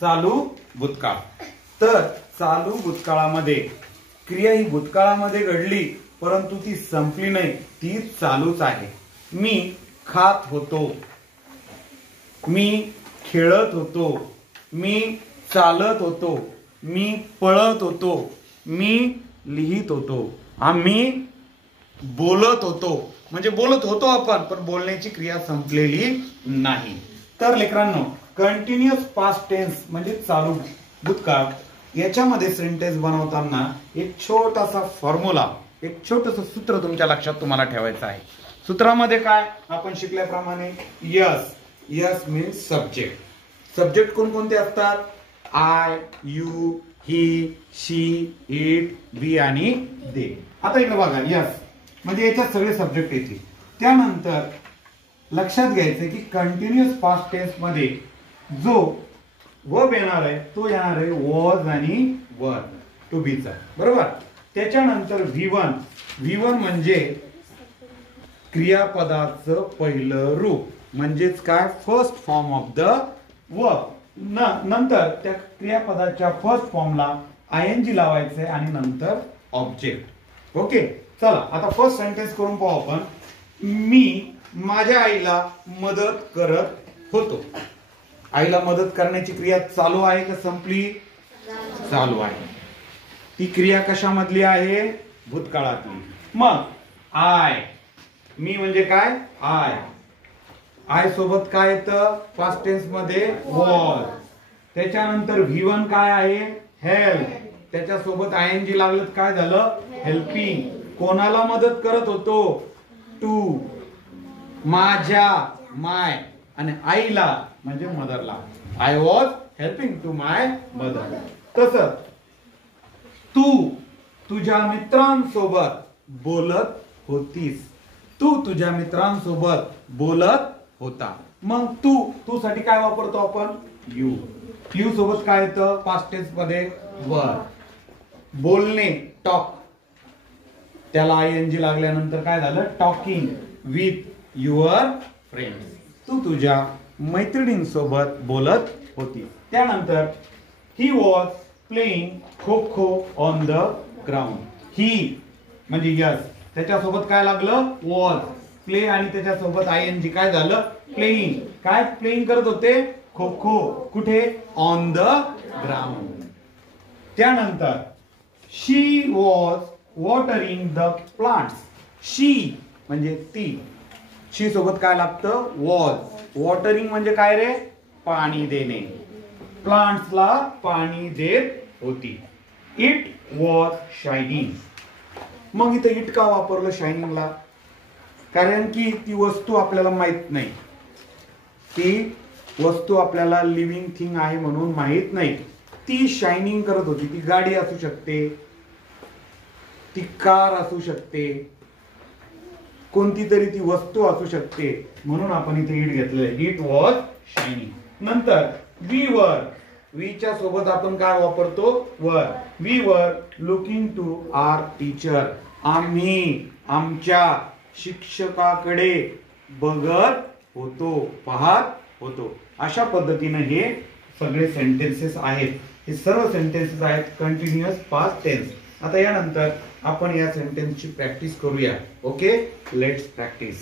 चालू भूतकाळ। तर चालू भूतकाळामध्ये क्रिया ही भूतकाळामध्ये घडली परंतु ती संपली नाही, ती चालूच आहे। मी खात होतो, मी खेळत होतो, मी चालत होतो, मी पळत होतो, मी लिहित होतो, आम्ही बोलत होतो। म्हणजे बोलत होतो आपण, पण बोलण्याची क्रिया संपलेली नाही। तर लेकरांनो, कंटिन्युअस पास्ट टेन्स म्हणजे चालू भूतकाळ, याच्यामध्ये सेंटेन्स बनवताना एक छोटासा फॉर्म्युला, एक छोटंसं सूत्र तुमच्या लक्षात तुम्हाला ठेवायचं आहे। सूत्रामध्ये काय आपण शिकल्याप्रमाणे yes, yes means subject. Subject कोणकोणते असतात? I, you, he, she, it, we आणि दे। आता इकडे बघा, यस म्हणजे याच्यात सगळे सब्जेक्ट येतील। त्यानंतर लक्षात घ्यायचं की कंटिन्युअस पास्ट टेन्स मध्ये जो वर्ब येणार आहे तो येणार आहे वॉज आणि वर, टू बी चा, बरोबर। त्याच्यानंतर V1, V1 म्हणजे क्रियापदाचं पहिलं रूप, म्हणजेच काय, first form of the verb. नंतर त्या क्रियापदाच्या फर्स्ट फॉर्मला ING लावायचंय आणि नंतर ऑब्जेक्ट। ओके, चला आता फर्स्ट सेंटेन्स करून पाहू आपण। मी माझ्या आईला मदत करत होतो। आईला मदत करण्याची क्रिया चालू आहे का संपली? चालू आहे। ती क्रिया कशामधली आहे? भूतकाळातली। मग आय, मी म्हणजे काय, आय, आय सोबत काय येतं पास्ट टेन्स मध्ये? वॉज। त्याच्यानंतर V1 काय आहे? हेल्प, त्याच्यासोबत ING लागलं काय झालं? हेल्पिंग। कोणाला मदत करत होतो? टू, माझ्या, माय, आणि आईला म्हणजे मदरला, I was helping to my mother. तसंच तू तुझ्या मित्रांसोबत बोलत होतीस, तू तुझ्या मित्रांसोबत बोलत होता। मग तू साठी काय वापरतो आपण? यू। यू सोबत काय येतं पास्ट टेन्स मध्ये? वर। बोलणे, टॉक, त्याला ING लागल्यानंतर काय झालं? टॉकिंग विथ युअर फ्रेंड्स, तू तुझ्या मैत्रिणींसोबत बोलत होती। त्यानंतर he was playing kho kho on the ground. He म्हणजे यस, त्याच्यासोबत काय लागलं? वॉज, प्ले, आणि त्याच्यासोबत ING काय झालं? प्लेइंग। काय प्लेइंग करत होते? खो खो। कुठे? On the ground. त्यानंतर शी वॉज वॉटरिंग द प्लांट्स। शी म्हणजे ती, शी सोबत काय लागतं? वॉज। वॉटरिंग म्हणजे काय रे? पाणी देणे, प्लांट्सला पाणी देत होती। It was shining. मग इथं इट का वापरलं शायनिंगला? कारण की ती वस्तू आपल्याला माहित नाही, ती वस्तू आपल्याला लिव्हिंग थिंग आहे म्हणून माहित नाही, ती शायनिंग करत होती। ती गाडी असू शकते, ती कार असू शकते, कोणती तरी ती वस्तू असू शकते, म्हणून आपण इथे इट घेतलेलं। It was shining. नंतर वी वर, वीच्या सोबत आपण काय वापरतो? वर। We were looking to our teacher, आम्ही आमच्या शिक्षकाकडे बघत होतो, पाहत होतो। अशा पद्धतीने हे सगळे सेंटेन्सेस आहेत, हे सर्व सेंटेन्सेस आहेत कंटिन्युअस पास्ट टेन्स। आता यानंतर आपण या सेंटेन्सची प्रॅक्टिस करूया। Okay, let's practice.